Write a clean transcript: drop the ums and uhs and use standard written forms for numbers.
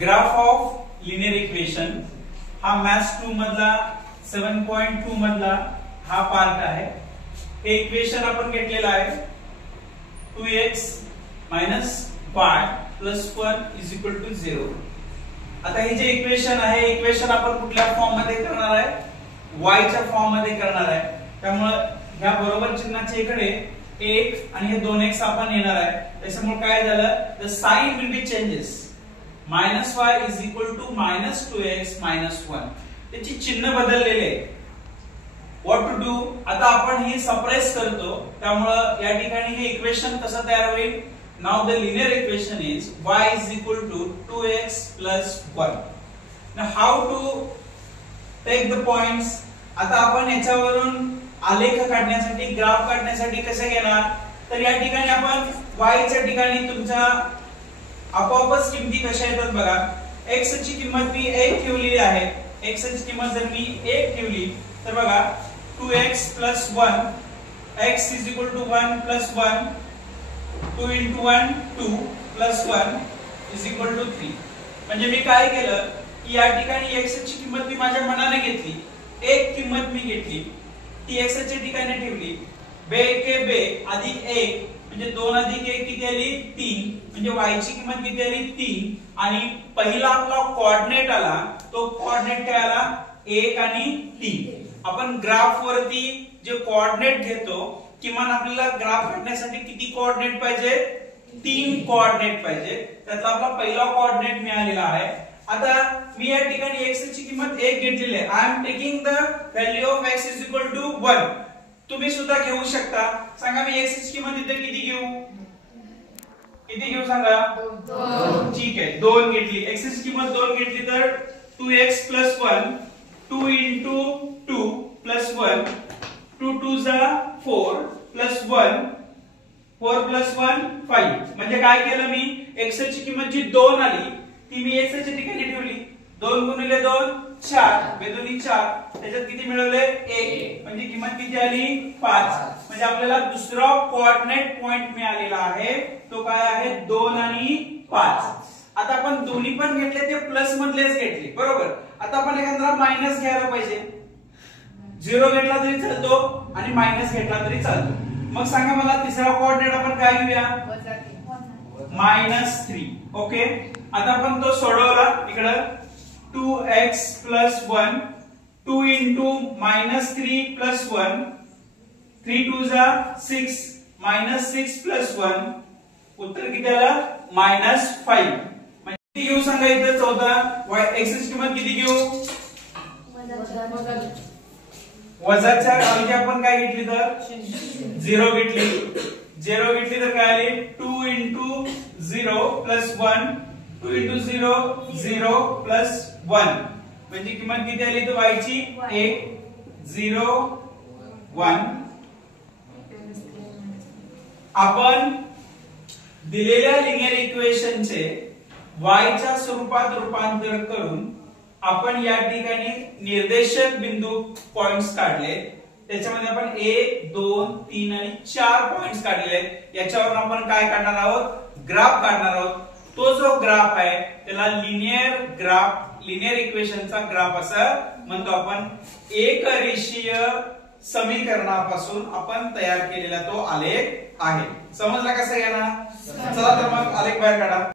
Graph of linear equation हा maths 2 मधला 7.2 मधला हा पार्ट आहे। हे इक्वेशन आपण घेतलेला आहे 2x y + 1 = 0। आता हे जे इक्वेशन आहे इक्वेशन आपण कुठल्या फॉर्म मध्ये करणार आहे, y च्या फॉर्म मध्ये करणार आहे। त्यामुळे ह्या बरोबर चिन्हाच्या इकडे 1 आणि हे 2x आपण येणार आहे। त्याच्यामुळे काय झालं, the sine will be changes, -y = -2x - 1 त्याची चिन्ह बदललेले आहे। व्हॉट टू डू, आता आपण हे सप्रेस करतो, त्यामुळे या ठिकाणी हे इक्वेशन कसं तयार होईल। Now the linear equation is y = 2x + 1। Now how to take the points, आता आपण याच्यावरून आलेख काढण्यासाठी ग्राफ काढण्यासाठी कसे घेणार, तर या ठिकाणी आपण y च्या ठिकाणी तुमच्या आपोआपच किमती कशा येतात बघा। x ची किंमत मी 1 ठेवली आहे, x ची किंमत जर मी 1 ठेवली तर बघा 2x + 1 x = 1 + 1 2 × 1 2 + 1 = 3। म्हणजे मी काय केलं की या ठिकाणी x ची किंमत मी माझ्या मनाने घेतली, एक किंमत मी घेतली ती x च्या ठिकाणी ठेवली, बे के बे अधिक 1 म्हणजे 2 अधिक 1 किती आली 3, म्हणजे y ची किंमत किती आली 3। आणि पहिला आपला कोऑर्डिनेट आला, तो कोऑर्डिनेट काय आला 1 आणि 3। आपण ग्राफ वरती जे कोऑर्डिनेट घेतो, किमान आपल्याला ग्राफ काढण्यासाठी किती कोऑर्डिनेट पाहिजे, 3 कोऑर्डिनेट पाहिजे। त्यातला आपला पहिला कोऑर्डिनेट मिळालेला आहे। आता मी या ठिकाणी x ची किंमत 1 घेतलेली आहे, I am taking the value of x = 1। तुम्ही सुद्धा घेऊ शकता। सांगा मी x ची किंमत इथे किती घेऊ, किती घेऊ सांगा 2। ठीक आहे 2 घेतली, x ची किंमत 2 घेतली तर 2x + 1 2 × 2 + 1 2 2 4 + 1 4 + 1 5। म्हणजे काय केलं मी, x ची किंमत जी 2 आली ती मी x च्या ठिकाणी ठेवली, 2 × 2 4 बेदोनी 4, त्याच्यात किती मिळवले 1, म्हणजे किंमत किती आली 5। म्हणजे आपल्याला दुसरा कोऑर्डिनेट पॉइंट मिळालेला आहे, तो काय आहे 2 आणि 5। आता आपण दोन्ही पण घेतले ते प्लस मधलेच घेतले, बरोबर। आता आपण एखादा मायनस घ्यायला पाहिजे, 0 घेतला तरी चालतो आणि मायनस घेतला तरी चालतो। मग सांगा मला तिसरा कोऑर्डिनेट आपण काय घेऊया -3। ओके, आता आपण तो सोडवला, इकडे 2x + 1 2 × -3 + 1 3 2 6 -6 + 1 उत्तर किती आलं -5। म्हणजे किती घेऊ सांगा इथे 14, x ची किंमत किती घेऊ वजाच्या ऐवजी आपण काय घेतली तर 0 घेतली, 0 घेतली तर काय आली 2 × 0 + 1 2 × 0 0 + 1 म्हणजे किंमत किती आली तर y ची 1 0 1। आपण दिलेल्या लिनियर इक्वेशनचे y च्या स्वरूपात रूपांतर करून आपण या ठिकाणी निर्देशक बिंदू पॉइंट्स काढले। त्याच्यामध्ये आपण 1 2 3 आणि 4 पॉइंट्स काढलेले आहेत। याच्यावर आपण काय काढणार आहोत, ग्राफ काढणार आहोत। तो जो ग्राफ आहे त्याला लिनियर इक्वेशनचा ग्राफ असं म्हणतो आपण। एक रेषीय समीकरणापासून आपण तयार केलेला तो आलेख आहे। समजला कसं घेणार, चला तर मग आलेख बाहेर काढा।